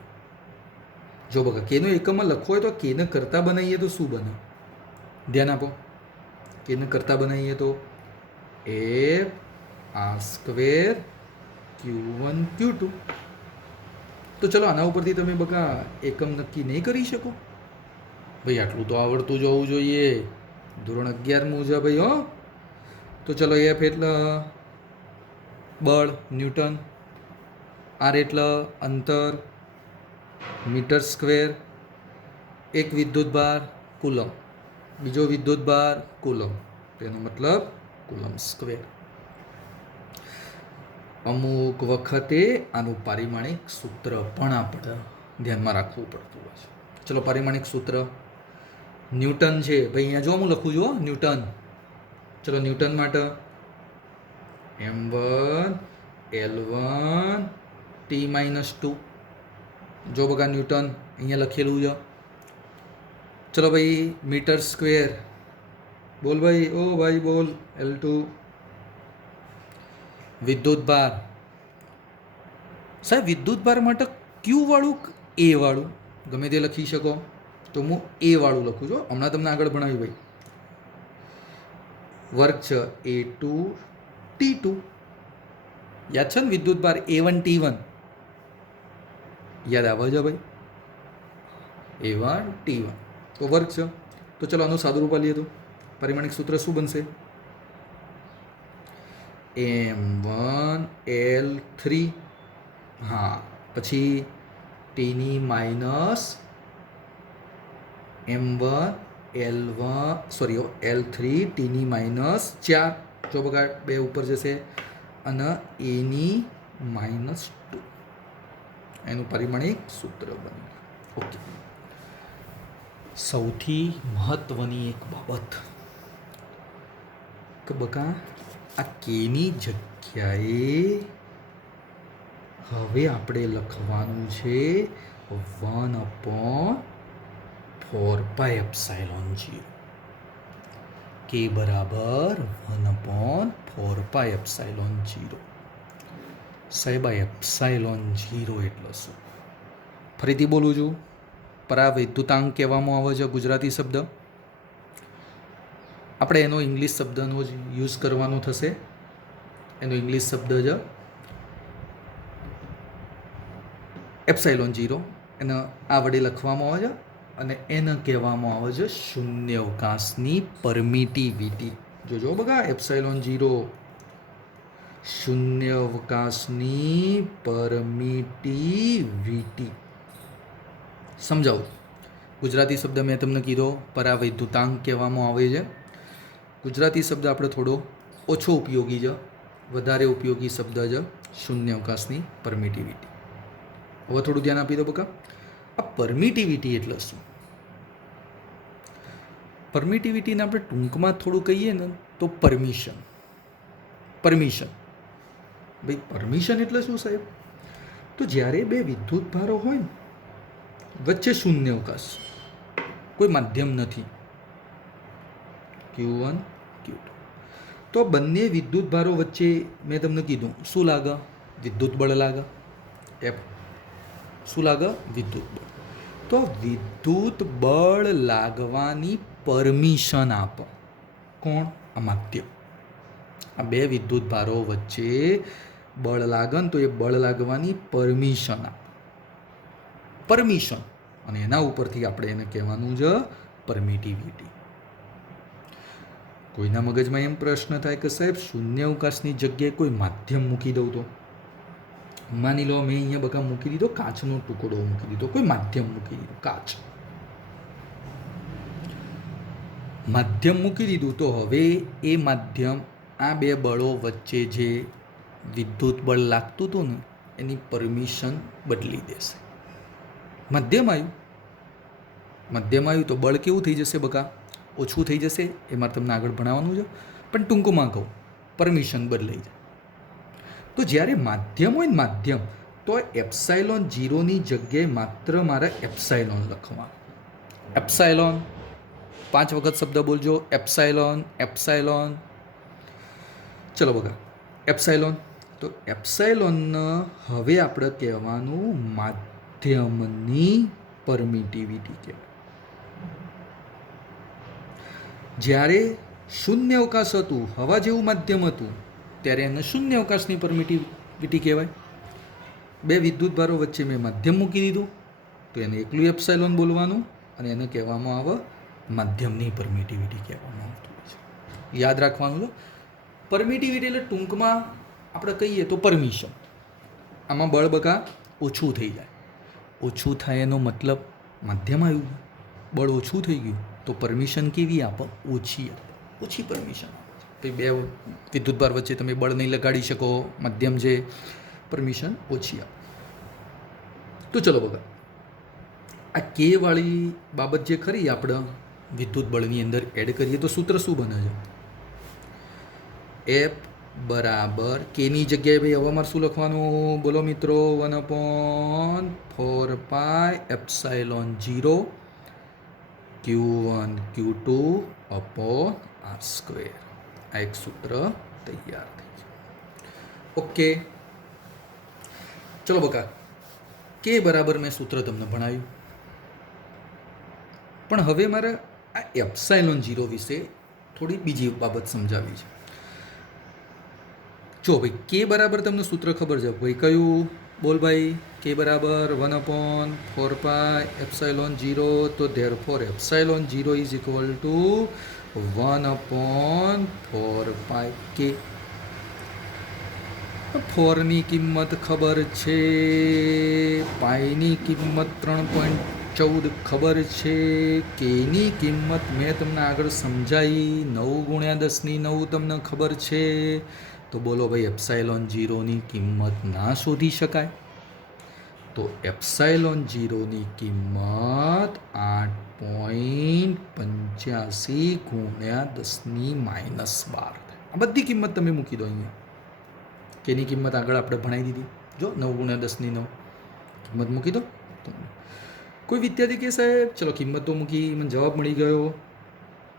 જો બકા, કેનો એકમમાં લખવો હોય તો કેને કરતા બનાવીએ તો શું બને? ધ્યાન આપો. કેને કરતા બનાવીએ તો F R² Q1 Q2. તો ચલો, આના ઉપરથી તમે બકા એકમ નક્કી નહીં કરી શકો? ભાઈ આટલું તો આવડતું જ હોવું જોઈએ, ધોરણ 11 મુજબ ભાઈ. હો, તો ચલો, F એટલે બળ ન્યૂટન, R એટલે અંતર મીટર², એક વિદ્યુત ભાર કુલમ, બીજો વિદ્યુત ભાર કુલમ, તેનો મતલબ કુલમ². અમુક વખતે આનું પારિમાણિક સૂત્ર પણ આપણે ધ્યાનમાં રાખવું પડતું હોય છે. ચલો, પારિમાણિક સૂત્ર ન્યૂટન છે ભાઈ, અહીંયા જો હું લખું છું ન્યૂટન. ચલો ન્યૂટન માટે m1 l1 t-2. જો બગા ન્યૂટન અહીંયા લખેલું છે. ચલો ભાઈ મીટર સ્ક્વેર બોલ ભાઈ, ઓ ભાઈ બોલ. L2 વિદ્યુત ભાર. સાહેબ વિદ્યુત ભાર માટે ક્યુ વાળું એ વાળું ગમે તે લખી શકો, તો હું એ વાળું લખું છું. હમણાં તમને આગળ ભણાવ્યું ભાઈ. વર્ક છે A2 T2. યાદ છે ને વિદ્યુત ભાર A1 T1 યાદ આવે છે ભાઈ, A1 T1 તો વર્ક છે. તો ચલો આનું સાદું રૂપ લઈએ તો પરિમાણિક સૂત્ર શું બનશે? m1 l3. હા, પછી ટીની minus m1 l1 sorry l3 ટીની માઇનસ 4. જો બગા 2 ઉપર જશે અને એની -2. એનું પરિમાણિક સૂત્ર બને. ઓકે. સૌથી મહત્વની એક બાબત કે બકા આ કેની જગ્યાએ હવે આપણે લખવાનું છે 1/4πε0. કે બરાબર 1/4πε0. સાહેબ આ ε0 એટલે શું? ફરીથી બોલું છું. પરાવૈદ્યુતાંક કહેવામાં આવે છે ગુજરાતી શબ્દ. આપણે એનો ઇંગ્લિશ શબ્દનો જ યુઝ કરવાનો થશે. એનો ઇંગ્લિશ શબ્દ છે ε0. એને આ વડે લખવામાં આવે છે અને એને કહેવામાં આવે છે શૂન્યાવકાશની પરમિટિવિટી. જોજો બગા ε0 શૂન્યાવકાશની પરમિટિવિટી. સમજાવું. ગુજરાતી શબ્દ મેં તમને કીધો પરાવૈદ્યુતાંક કહેવામાં આવે છે. ગુજરાતી શબ્દ આપણે થોડો ઓછો ઉપયોગી છે, વધારે ઉપયોગી શબ્દ છે શૂન્યાવકાશની પરમિટિવિટી. હવે થોડું ધ્યાન આપી દો બકા. આ પરમિટિવિટી એટલે શું? પરમિટિવિટીને આપણે ટૂંકમાં થોડું કહીએ ને તો પરમિશન. પરમિશન ભાઈ, પરમિશન એટલે શું સાહેબ? તો જ્યારે બે વિદ્યુત ભારો હોય ને વચ્ચે શૂન્યાવકાશ, કોઈ માધ્યમ નથી, Q1 Q2, તો બંને વિદ્યુત ભારો વચ્ચે મેં તમને કીધું શું લાગે? વિદ્યુત બળ લાગે. F શું લાગે? વિદ્યુત બળ. તો વિદ્યુત બળ લાગવાની પરમિશન આપો કોણ? આ માધ્યમ. આ બે વિદ્યુત ભારો વચ્ચે બળ લાગે ને તો એ બળ લાગવાની પરમિશન આપો. પરમિશન. અને એના ઉપરથી આપણે એને કહેવાનું છે પરમિટિવિટી. કોઈના મગજમાં એમ પ્રશ્ન થાય કે સાહેબ શૂન્યાવકાશની જગ્યાએ કોઈ માધ્યમ મૂકી દઉં તો? માની લો મેં અહીંયા બકા મૂકી દીધો કાચનો ટુકડો મૂકી દીધો, કોઈ માધ્યમ મૂકી દીધું, કાચ માધ્યમ મૂકી દીધું, તો હવે એ માધ્યમ આ બે બળો વચ્ચે જે વિદ્યુત બળ લાગતું હતું ને એની પરમિશન બદલી દેશે. માધ્યમ આવ્યું તો બળ કેવું થઈ જશે બકા? ઓછું થઈ જશે. એ મારે તમને આગળ ભણાવવાનું છે, પણ ટૂંકમાં કહું પરમિશન બદલાઈ જાય. તો જ્યારે માધ્યમ હોય ને માધ્યમ, તો ε0ની જગ્યાએ માત્ર મારે એપ્સાઇલોન લખવાનું. એપ્સાઇલોન 5 વખત શબ્દ બોલજો. Epsilon epsilon. ચલો બકા એપ્સાઇલોન. તો એપ્સાઇલોનને હવે આપણે કહેવાનું માધ્યમની પરમિટિવિટી કહેવાય. જ્યારે શૂન્યાવકાશ હતું, હવા જેવું માધ્યમ હતું, ત્યારે એને શૂન્યાવકાશની પરમિટિવિટી કહેવાય. બે વિદ્યુત ભારો વચ્ચે મેં માધ્યમ મૂકી દીધું તો એને એકલું એપ્સાઇલોન બોલવાનું અને એને કહેવામાં આવે માધ્યમની પરમિટિવિટી કહેવામાં આવતું હોય છે. યાદ રાખવાનું છે. પરમિટિવિટી એટલે ટૂંકમાં આપણે કહીએ તો પરમિશન. આમાં બળ બકા ઓછું થઈ જાય. ઓછું થાય એનો મતલબ માધ્યમ આવ્યું, બળ ઓછું થઈ ગયું તો પરમિશન કેવી આપો? ઓછી આપો. ઓછી પરમિશન આપો. બે વિદ્યુતભાર વચ્ચે તમે બળ નહીં લગાડી શકો, માધ્યમ છે, પરમિશન ઓછી આપો. તો ચલો બગા આ કે વાળી બાબત જે ખરી આપણે વિદ્યુત બળની અંદર એડ કરીએ તો સૂત્ર શું બને છે? એફ બરાબર કેની જગ્યાએ ભાઈ હવે અમારે શું લખવાનું બોલો મિત્રો? 1/4 epsilon 0 Q1 Q2 upon R square. આ એક સૂત્ર તૈયાર થઈ જાય. ઓકે, ચલો બકા, કે બરાબર મેં સૂત્ર તમને ભણાવ્યું, પણ હવે મારે આ એપ્સાઇલોન 0 વિશે થોડી બીજી બાબત સમજાવી છે. જો ભાઈ કે બરાબર તમને સૂત્ર ખબર છે ભાઈ, કયું? બોલ ભાઈ. કે બરાબર 1/4 એપ્સાઇલોન 0. તો therefore epsilon 0 is equal to 1/4 કે. ફોરની કિંમત ખબર છે, પાઈની કિંમત 3.14 ખબર છે, કેની કિંમત મેં તમને આગળ સમજાવી 9 × 10⁹ તમને ખબર છે. તો બોલો ભાઈ, એપ્સાઇલોન 0ની કિંમત ના શોધી શકાય? તો એપ્સાઇલોન 0ની કિંમત 8.85 × 10⁻12. આ બધી કિંમત તમે મૂકી દો અહીંયા. કેની કિંમત આગળ આપણે ભણાવી દીધી, જો 9 × 10⁹ કિંમત મૂકી દો. કોઈ વિદ્યાર્થી કહે સાહેબ ચલો કિંમત તો મૂકી, મને જવાબ મળી ગયો,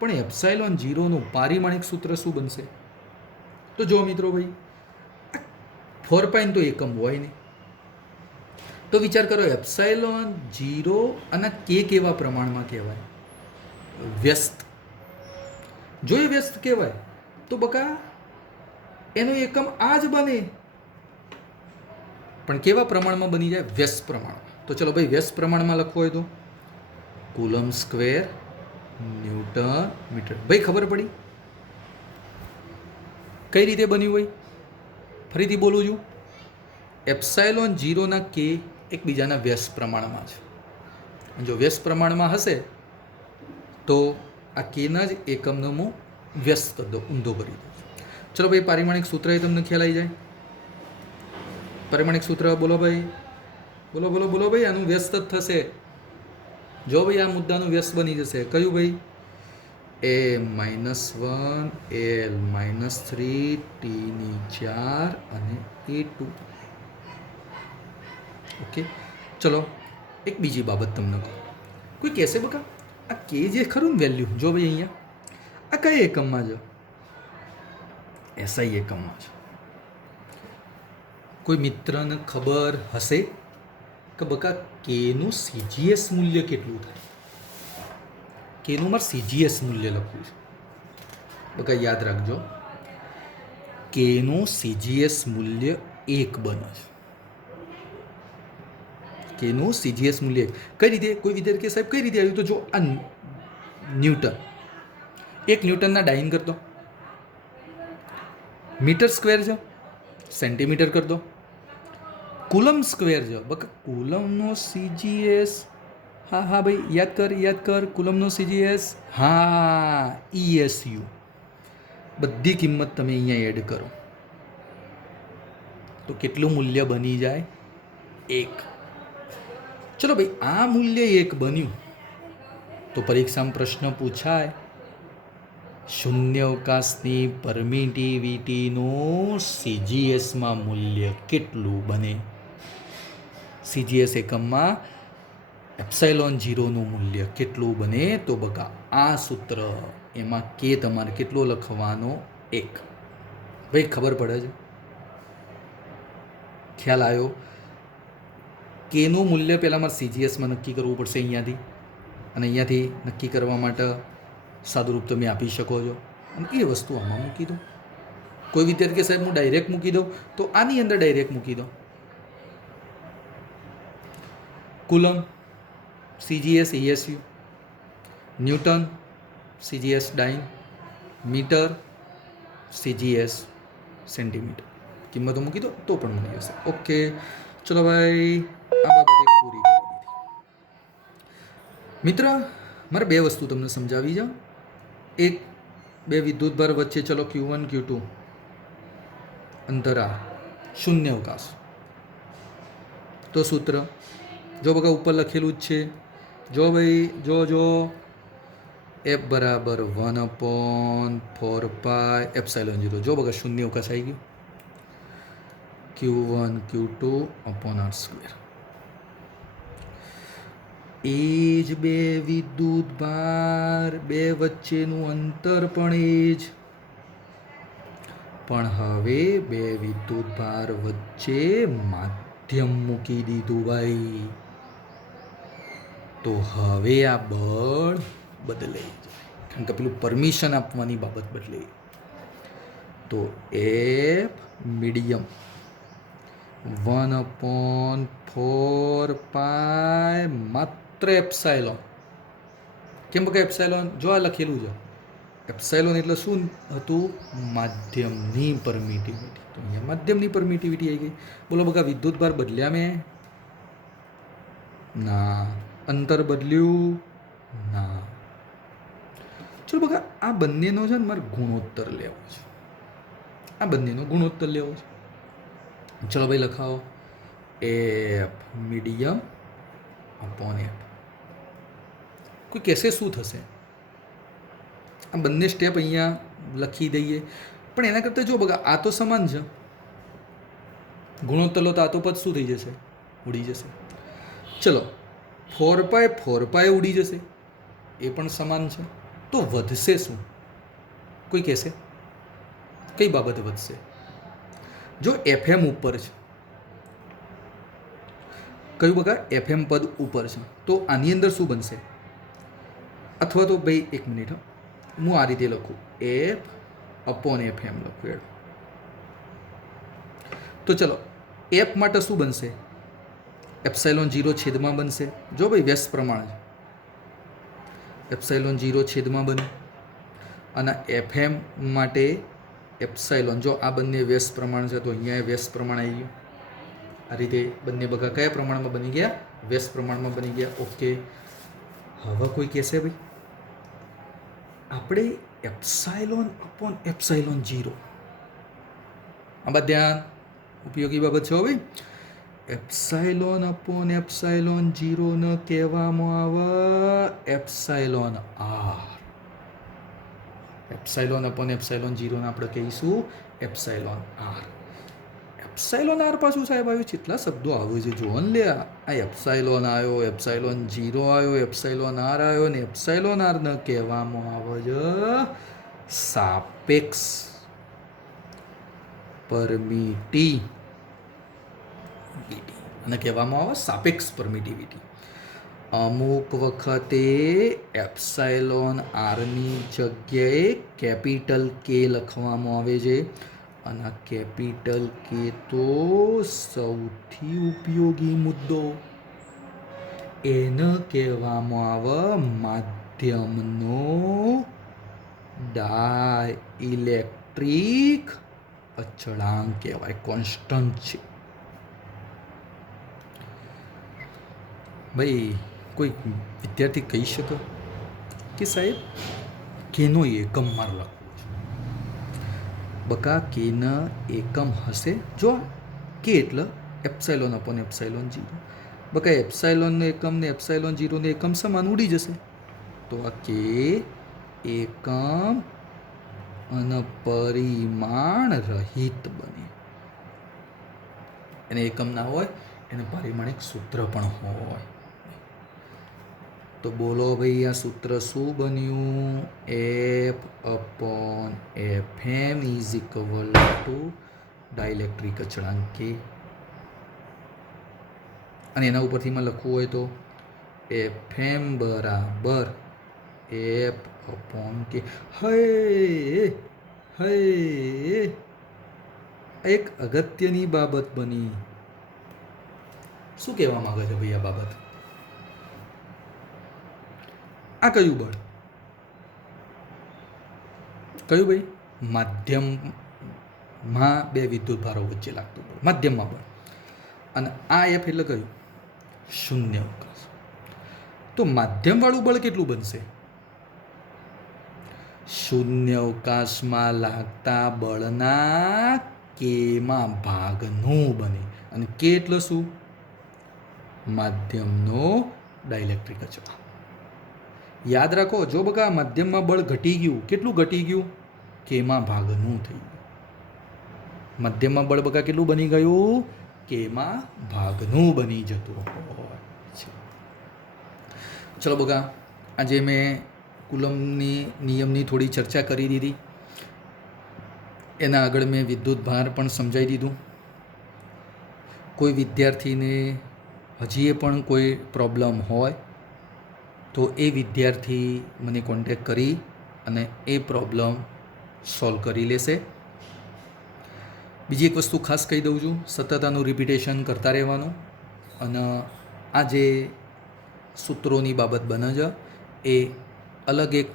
પણ એપ્સાઇલોન 0નું પારિમાણિક સૂત્ર શું બનશે? તો જો મિત્રો ભાઈ, 4π તો એકમ હોય નહીં. તો વિચાર કરો, એપ્સાઇલોન 0 અને કે કેવા પ્રમાણમાં કહેવાય? વ્યસ્ત. જો એ વ્યસ્ત કહેવાય તો બકા એનો એકમ આ જ બને, પણ કેવા પ્રમાણમાં બની જાય? વ્યસ્ત પ્રમાણમાં. તો ચલો ભાઈ, વ્યસ્ત પ્રમાણમાં લખવો હોય તો કુલમ સ્ક્વેર ન્યૂટન મીટર. ભાઈ ખબર પડી કઈ રીતે બન્યું હોય? ફરીથી બોલું છું, એપ્સાઇલોન 0ના કે એકબીજાના વ્યસ્ત પ્રમાણમાં છે. જો વ્યસ્ત પ્રમાણમાં હશે તો આ કેના જ એકમનો હું વ્યસ્ત કરી દો, ઊંધો કરી દો. ચલો ભાઈ, પારિમાણિક સૂત્ર એ તમને ખ્યાલ આવી જાય. પારિમાણિક સૂત્ર બોલો ભાઈ, બોલો બોલો બોલો ભાઈ. આનું વ્યસ્ત જ થશે. જો ભાઈ, આ મુદ્દાનું વ્યસ્ત બની જશે. કયું ભાઈ? A-1 L-3 T⁴ અને A2. ઓકે, ચલો એક બીજી બાબત તમને કહું. કોઈ કહેશે બકા આ કે જે ખરું ને વેલ્યુ, જો ભાઈ અહીંયા આ કયા એકમમાં છે? એસઆઈ એકમમાં છે. કોઈ મિત્રને ખબર હશે કે બકા કેનું સીજીએસ મૂલ્ય કેટલું થાય? કેનું મારે સીજીએસ મૂલ્ય લખવું છે બકા, યાદ રાખજો, કેનું સીજીએસ મૂલ્ય 1 બને છે. કેનું સીજીએસ મૂલ્ય કઈ રીતે? કોઈ વિદ્યાર્થી સાહેબ કઈ રીતે આવ્યું? તો જો આ ન્યૂટન, 1 ન્યૂટનના ડાઇન કરતો, મીટર સ્ક્વેર છે, સેન્ટીમીટર કરી દો, કુલમ સ્ક્વેર છે બકા, કુલમનો સીજીએસ. હા હા ભાઈ, યાદ કર કુલમનો સીજીએસ. હા, ESU. બધી કિંમત તમે અહીંયા એડ કરો તો કેટલું મૂલ્ય બની જાય? 1. ચલો ભાઈ, આ મૂલ્ય 1 બન્યું તો પરીક્ષામાં પ્રશ્ન પૂછાય, શૂન્યાવકાશની પરમિટિવિટીનું સીજીએસમાં મૂલ્ય કેટલું બને? સીજીએસ એકમમાં એપ્સાઇલોન 0નું મૂલ્ય કેટલું બને? તો બકા આ સૂત્ર, એમાં કે તમારે કેટલો લખવાનો? 1. ભાઈ ખબર પડે છે? ખ્યાલ આવ્યો? કેનું મૂલ્ય પહેલાં મારે સીજીએસમાં નક્કી કરવું પડશે અહીંયાથી, અને અહીંયાથી નક્કી કરવા માટે સાદુરૂપ તમે આપી શકો છો, અને એ વસ્તુ આમાં મૂકી દો. કોઈ વિદ્યાર્થી કે સાહેબ હું ડાયરેક્ટ મૂકી દઉં, તો આની અંદર ડાયરેક્ટ મૂકી દો. Coulomb CGS ESU, newton CGS dyne, metre CGS centimetre. કિંમતો મૂકી દો તો પણ મળી જશે. ઓકે, ચલો ભાઈ, આ બાબત એક પૂરી કરી દીધી. મિત્ર, મારે 2 વસ્તુ તમને સમજાવી છે. એક, 2 વિદ્યુતભાર વચ્ચે ચલો Q1 Q2 અંતરાળ, શૂન્યાવકાશ. તો સૂત્ર જો બકા ઉપર લખેલું જ છે. જો ભાઈ, જો એફ બરાબર 1/4πε0. જો બગા શૂન્ય અવકાશ આવી ગયું. Q1 Q2 upon R square. એ જ બે વિદ્યુત ભાર બે વચ્ચેનું અંતર પણ એ જ, પણ હવે બે વિદ્યુત ભાર વચ્ચે માધ્યમ મૂકી દીધું ભાઈ. તો હવે આ બળ બદલાઈ જાય, કારણ કે પેલું પરમિશન આપવાની બાબત બદલાઈ. તો એફ મીડિયમ 1/4π માત્ર એપ્સાયલોન. કેમ કે એપ્સાયલોન જો આ લખેલું છે, એપ્સાયલોન એટલે શું હતું? માધ્યમની પરમિટિવિટી. તો અહીંયા માધ્યમની પરમિટિવિટી આવી ગઈ. બોલો બકા વિદ્યુત ભાર બદલ્યા મેં? ના. અંતર બદલ્યું? ના. ચલો બકા આ બંનેનો છે ને મારે ગુણોત્તર લેવો છે. આ બંનેનો ગુણોત્તર લેવો છે. ચલો ભાઈ લખાવો. F medium upon F. કોઈ કહેશે શું થશે? આ બંને સ્ટેપ અહીંયા લખી દઈએ, પણ એના કરતાં જો બગા આ તો સમાન છે. ગુણોત્તર લો તો આ તો પદ શું થઈ જશે? ઉડી જશે. ચલો 4π ઉડી જશે, એ પણ સમાન છે. તો વધશે શું? કોઈ કહેશે કઈ બાબત વધશે? જો એફએમ ઉપર છે, કયું બગા? એફએમ પદ ઉપર છે, તો આની અંદર શું બનશે? અથવા તો ભાઈ એક મિનિટ, હું આ રીતે લખું, એફ અપોન એફએમ લખું એડ. તો ચલો એફ માટે શું બનશે? એપ્સાયલોન 0 છેદમાં બનશે. જો ભાઈ વ્યસ્ત પ્રમાણ છે, એપ્સાયલોન 0 છેદમાં બને. અને એફએમ માટે એપ્સાયલોન, જો આ બંને વ્યસ્ત પ્રમાણ છે તો અહીંયા વ્યસ્ત પ્રમાણ આવી ગયું. આ રીતે બંને બગા કયા પ્રમાણમાં બની ગયા? વ્યસ્ત પ્રમાણમાં બની ગયા. ઓકે. હવે કોઈ કહેશે ભાઈ આપણે એપ્સાયલોન અપોન એપ્સાયલોન 0, આ બધા ધ્યાન ઉપયોગી બાબત છે ભાઈ. એપ્સાયલોન અપોન એપ્સાયલોન 0 ને કહેવામાં આવે epsilon R. Epsilon upon epsilon 0 ને આપણે કહીશું એપ્સાયલોન આર. એપ્સાયલોન આર પાછું સાહેબ આવ્યું, કેટલા શબ્દો આવે છે જો ને લે. આ એપ્સાયલોન આવ્યો, એપ્સાયલોન 0 આવ્યો, એપ્સાયલોન આર આવ્યો, ને એપ્સાયલોન આર ને કહેવામાં આવે છે સાપેક્ષ પરમિટિવિટી. અને કહેવામાં આવે સાપેક્ષ પરમિટિવિટી. અમુક વખતે એપ્સાયલોન આરની જગ્યાએ કેપિટલ કે લખવામાં આવે છે. અને આ કેપિટલ કે તો સૌથી ઉપયોગી મુદ્દો, એને કહેવામાં આવે માધ્યમનો ડાઇલેક્ટ્રિક અચળાંક કહેવાય, કોન્સ્ટન્ટ છે. ભાઈ કોઈ વિદ્યાર્થી કહી શકે કે સાહેબ કેનો એકમ મારે લખવો છે? બકા કેના એકમ હશે. જો કે એટલે એપ્સાયલોન અપોન એપ્સાયલોન 0. બકા એપ્સાયલોનનો એકમ ને એપ્સાયલોન 0 નો એકમ સમાન ઉડી જશે. તો આ કે એકમ અને પરિમાણ રહિત બને. એને એકમ ના હોય, એને પારિમાણિક સૂત્ર પણ હોય. તો બોલો ભાઈ આ સૂત્ર શું બન્યું? F upon FM is equal to dielectric અચળાંક કે. અને એના ઉપરથી માં લખવું હોય તો એફએમ બરાબર એફ અપોન કે. હે એક અગત્યની બાબત બની. શું કહેવા માંગે છે ભાઈ આ બાબત? આ કયું બળ? કયું ભાઈ? માધ્યમમાં બે વિદ્યુત ભારો વચ્ચે લાગતું બળ, માધ્યમમાં બળ. અને આ એફ એટલે કયું? શૂન્ય અવકાશ. તો માધ્યમ વાળું બળ કેટલું બનશે? શૂન્ય અવકાશમાં લાગતા બળના કેમાં ભાગનું બને. અને કે એટલે શું? માધ્યમનો ડાઇલેક્ટ્રિક અચળાંક. યાદ રાખો, જો બકા મધ્યમમાં બળ ઘટી ગયું, કેટલું ઘટી ગયું? કેમાં ભાગનું થઈ ગયું. મધ્યમમાં બળ બકા કેટલું બની ગયું? કેમાં ભાગનું બની જતું હોય છે. ચલો બકા, આજે મેં કુલમની નિયમની થોડી ચર્ચા કરી દીધી. એના આગળ મેં વિદ્યુત ભાર પણ સમજાવી દીધું. કોઈ વિદ્યાર્થીને હજીએ પણ કોઈ પ્રોબ્લેમ હોય તો એ વિદ્યાર્થી મને કોન્ટેક કરી અને એ પ્રોબ્લેમ સોલ્વ કરી લેશે. બીજી એક વસ્તુ ખાસ કહી દઉં છું, સતત આનું રિપીટેશન કરતા રહેવાનું. અને આ જે સૂત્રોની બાબત બને છે એ અલગ એક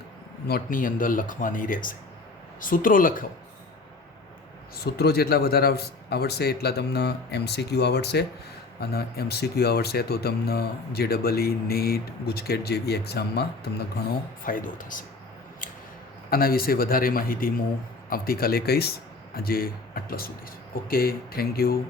નોટની અંદર લખવાની રહેશે. સૂત્રો લખો, સૂત્રો જેટલા વધારે આવડશે એટલા તમને MCQ આવડશે, અને MCQ આવડશે તો તમને JEE, નીટ, ગુજકેટ જેવી એક્ઝામમાં તમને ઘણો ફાયદો થશે. આના વિશે વધારે માહિતી હું આવતીકાલે કહીશ. આજે આટલા સુધી. Okay, thank you.